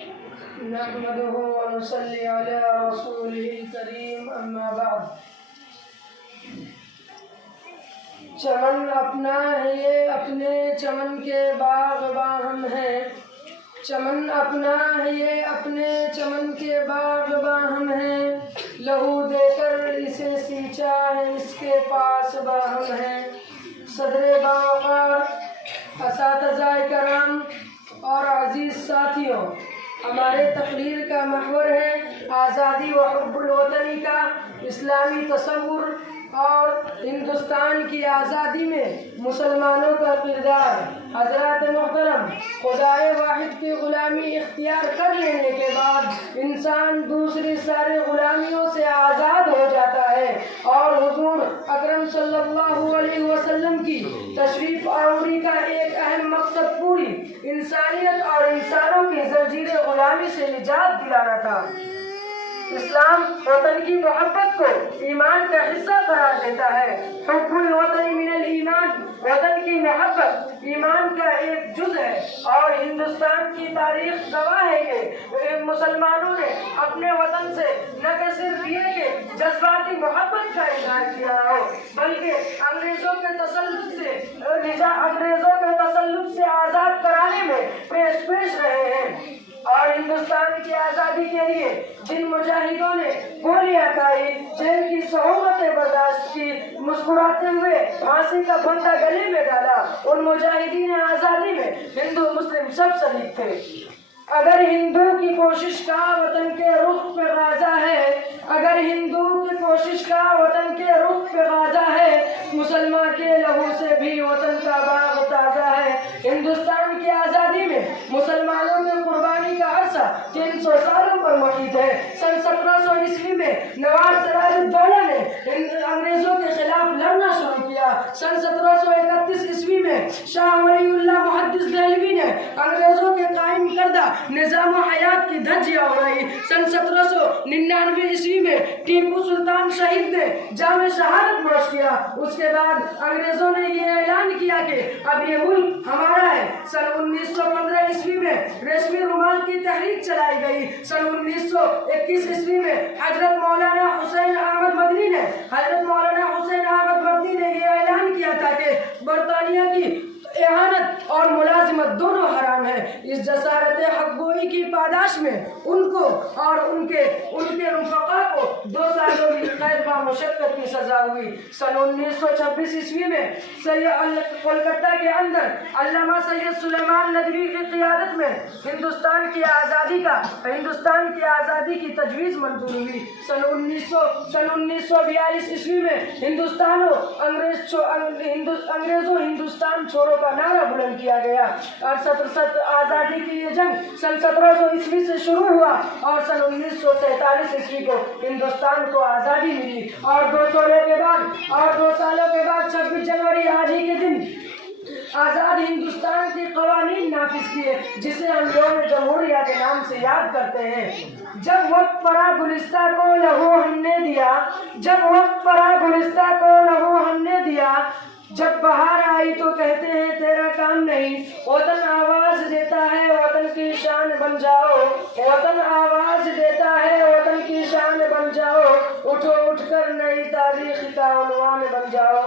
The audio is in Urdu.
نحمده ونصلي على رسوله الكريم اما بعد۔ چمن اپنا ہے یہ اپنے چمن کے باغباں ہم ہیں، چمن اپنا ہے یہ اپنے چمن کے باغباں ہم ہیں، لہو دے کر اسے سینچا ہے اس کے پاس ہم ہیں۔ صدر باوقار اساتذہ کرام اور عزیز ساتھیوں، ہمارے تقریر کا محور ہے آزادی و حب الوطنی کا اسلامی تصور اور ہندوستان کی آزادی میں مسلمانوں کا کردار۔ حضرات محترم، خدائے واحد کی غلامی اختیار کر لینے کے بعد انسان دوسری سارے غلامیوں سے آزاد ہو جاتا ہے، اور حضور اکرم صلی اللہ علیہ وسلم کی تشریف آوری کا ایک اہم مقصد پوری انسانیت اور انسانوں کی زنجیر غلامی سے نجات دلانا تھا۔ اسلام وطن کی محبت کو ایمان کا حصہ قرار دیتا ہے۔ حب الوطن من الایمان، وطن کی محبت ایمان کا ایک جز ہے، اور ہندوستان کی تاریخ گواہ ہے کہ مسلمانوں نے اپنے وطن سے نہ صرف یہ کہ جذباتی محبت کا اظہار کیا ہو، بلکہ انگریزوں کے تسلط سے آزاد کرانے میں پیش رہے ہیں۔ اور ہندوستان کی آزادی کے لیے جن مجاہدوں نے گولیاں کھائی، جیل کی صعوبتیں برداشت کی، مسکراتے ہوئے پھانسی کا پھندا گلے میں ڈالا، ان مجاہدین آزادی میں ہندو مسلم سب شریک تھے۔ اگر ہندو کی کوشش کا وطن کے رخ پہ غازہ ہے، اگر ہندو کی کوشش کا وطن کے رخ پہ غازہ ہے، مسلمان کے لہو سے بھی وطن کا باغ تازہ ہے۔ ہندوستان کی آزادی میں مسلمانوں میں قربانی کا عرصہ 300 سالوں پر محیط ہے۔ سن 1700 عیسوی میں نواب سراج الدولہ نے انگریزوں کے خلاف لڑنا شروع کیا۔ سن 1731 عیسوی میں شاہ ولی اللہ محدث دہلوی نے انگریزوں کے قائم کردہ نظام و حیات کی دھجیاں اڑائی۔ سن 1799 عیسوی میں ٹیپو سلطان شہید نے جام شہادت نوش کیا۔ اس کے بعد انگریزوں نے یہ اعلان کیا کہ اب یہ ملک ہمارا ہے۔ سن 1915 عیسوی میں ریشمی رومال کی تحریک چلائی گئی۔ سن 1921 عیسوی میں حضرت مولانا حسین احمد مدنی نے یہ اعلان کیا تھا کہ برطانیہ کی اعانت اور ملازمت دونوں حرام ہے۔ اس جسارت حق گوئی کی پاداش میں ان کو اور ان کے رفقا کو 2 سالوں کی قید با مشقت کی سزا ہوئی۔ سن 1926 عیسوی میں کولکتہ کے اندر علامہ سید سلیمان ندوی کی قیادت میں ہندوستان کی آزادی کی تجویز منظور ہوئی۔ سن 1942 عیسوی میں انگریزوں ہندوستان چھوڑو کا نعرہ بلند کیا گیا، اور آزادی کی یہ جنگ سن 1700 عیسوی سے شروع ہوا، اور سن 1947 عیسوی کو ہندوستان کو آزادی ملی، اور 2 سالوں کے بعد 26 جنوری آج ہی کے دن آزاد ہندوستان کے قوانین نافذ کیے، جسے ہم یوم جمہوریہ کے نام سے یاد کرتے ہیں۔ جب وقت پڑا گلستہ کو لہو ہم نے دیا، جب وقت پڑا گلستہ کو لہو ہم نے دیا، جب بہار آئی تو کہتے ہیں تیرا کام نہیں، وطن آواز دیتا ہے وطن کی شان بن جاؤ، وطن آواز دیتا ہے وطن کی شان بن جاؤ، اٹھو اٹھ کر نئی تاریخ کا عنوان بن جاؤ۔